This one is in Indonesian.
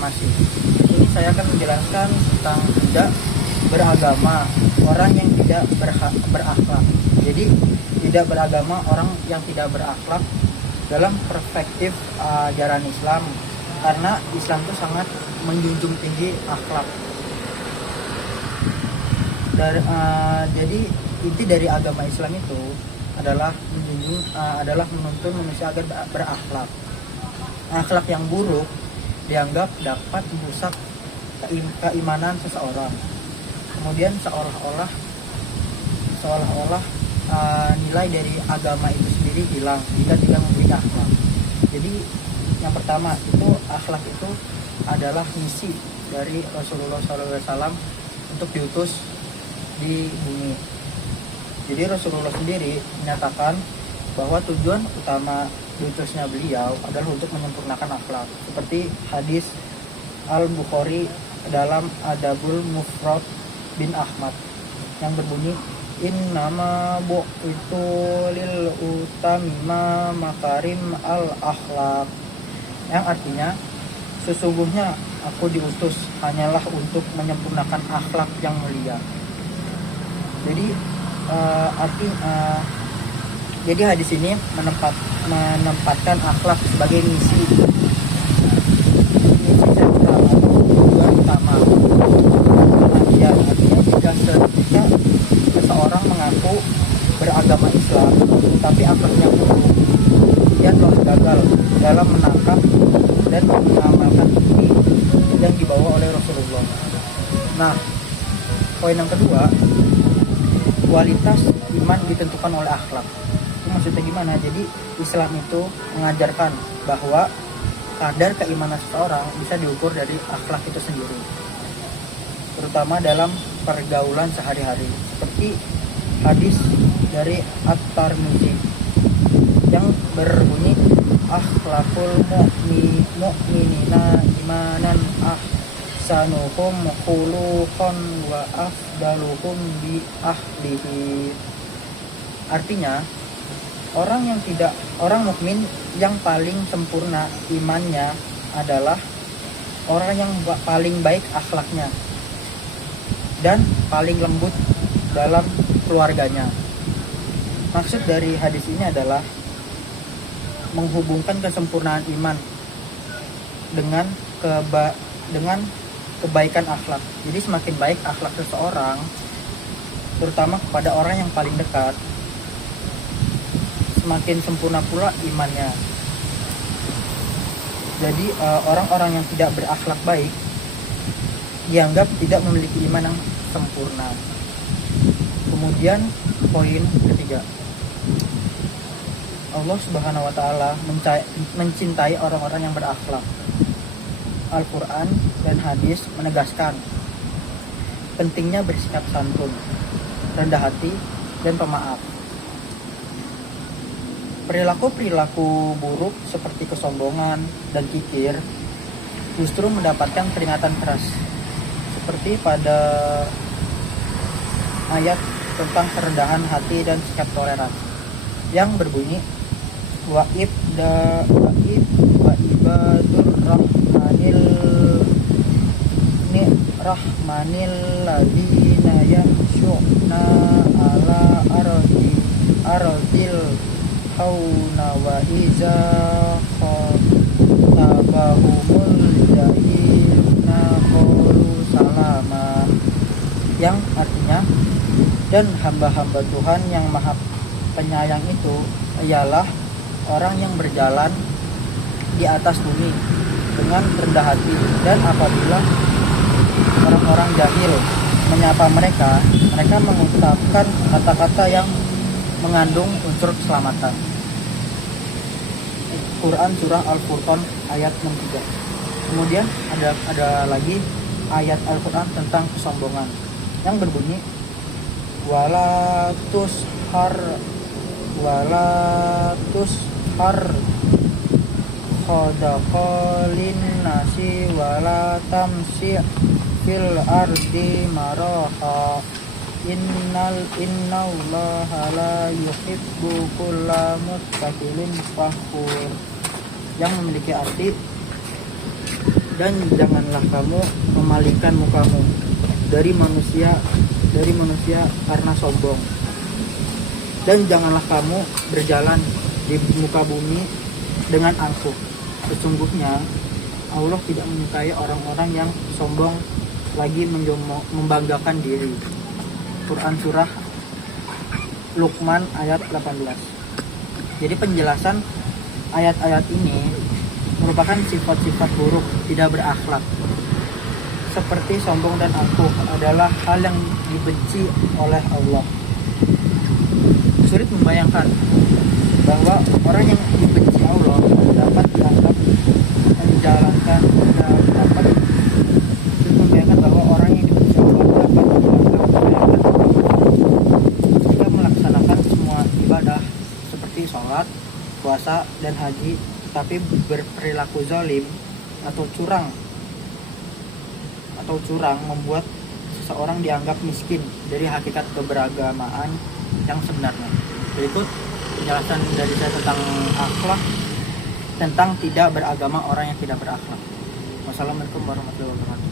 informasi. Ini saya akan menjelaskan tentang tidak beragama orang yang tidak berakhlak. Jadi tidak beragama orang yang tidak berakhlak dalam perspektif ajaran Islam, karena Islam itu sangat menjunjung tinggi akhlak. Jadi inti dari agama Islam itu adalah menuntun manusia agar berakhlak. Akhlak yang buruk dianggap dapat merusak keimanan seseorang. Kemudian seolah-olah nilai dari agama itu sendiri hilang jika tidak memiliki akhlak. Jadi yang pertama itu akhlak itu adalah misi dari Rasulullah SAW untuk diutus di bumi. Jadi Rasulullah sendiri menyatakan bahwa tujuan utama diutusnya beliau adalah untuk menyempurnakan akhlak, seperti hadis Al-Bukhari dalam Adabul Mufrad bin Ahmad yang berbunyi, innama bu'itu lil utamima makarim al akhlak, yang artinya sesungguhnya aku diutus hanyalah untuk menyempurnakan akhlak yang mulia. Jadi hadis ini menempatkan akhlak sebagai misi tujuan utama. Ya, artinya jika seseorang mengaku beragama Islam tapi akhlaknya buruk, dia telah gagal dalam menangkap dan mengamalkan misi yang dibawa oleh Rasulullah. Nah, poin yang kedua, kualitas iman ditentukan oleh akhlak. Itu maksudnya gimana? Jadi Islam itu mengajarkan bahwa kadar keimanan seseorang bisa diukur dari akhlak itu sendiri, terutama dalam pergaulan sehari-hari, seperti hadis dari At-Tirmidzi yang berbunyi, akhlakul mu'minina imanan ahsanuhum khuluqan wa afdaluhum bi ahlihi. Artinya, orang mukmin yang paling sempurna imannya adalah orang yang paling baik akhlaknya dan paling lembut dalam keluarganya. Maksud dari hadis ini adalah menghubungkan kesempurnaan iman dengan kebaikan akhlak. Jadi semakin baik akhlak seseorang, terutama kepada orang yang paling dekat, semakin sempurna pula imannya. Jadi orang-orang yang tidak berakhlak baik dianggap tidak memiliki iman yang sempurna. Kemudian poin ketiga, Allah Subhanahu wa Ta'ala mencintai orang-orang yang berakhlak. Al-Quran dan hadis menegaskan pentingnya bersikap santun, rendah hati, dan pemaaf. Perilaku-perilaku buruk seperti kesombongan dan kikir justru mendapatkan peringatan keras, seperti pada ayat tentang kerendahan hati dan sikap toleran yang berbunyi, wa ibadur rahmanil ladina yamshuna ala ardil hauna wa iza khatabahumul jahilna qalu salama, yang artinya, dan hamba-hamba Tuhan yang maha penyayang itu ialah orang yang berjalan di atas bumi dengan rendah hati, dan apabila orang-orang jahil menyapa mereka mengucapkan kata-kata yang mengandung unsur keselamatan. Quran surah Al-Furqan ayat 63. Kemudian ada lagi ayat Al-Quran tentang kesombongan yang berbunyi, wala tushar khadaqalin nasi wala tamsi fil ardi maraha innallaha la yuhibbu kulla mutakilin fakhur, yang memiliki arti, Dan janganlah kamu memalingkan mukamu dari manusia karena sombong. Dan janganlah kamu berjalan di muka bumi dengan angkuh. Sesungguhnya Allah tidak menyukai orang-orang yang sombong lagi membanggakan diri. Quran surah Luqman ayat 18. Jadi penjelasan ayat-ayat ini merupakan sifat-sifat buruk tidak berakhlak. Seperti sombong dan angkuh adalah hal yang dibenci oleh Allah. Sulit membayangkan bahwa orang yang dibenci Allah dapat dianggap menjalankan dapat sulit membayangkan bahwa orang yang dibenci Allah dapat dianggap jika melaksanakan semua ibadah seperti sholat, puasa, dan haji, tapi berperilaku zalim atau curang membuat seseorang dianggap miskin dari hakikat keberagamaan yang sebenarnya. Berikut penjelasan dari saya tentang akhlak, tentang tidak beragama orang yang tidak berakhlak. Wassalamualaikum warahmatullahi wabarakatuh.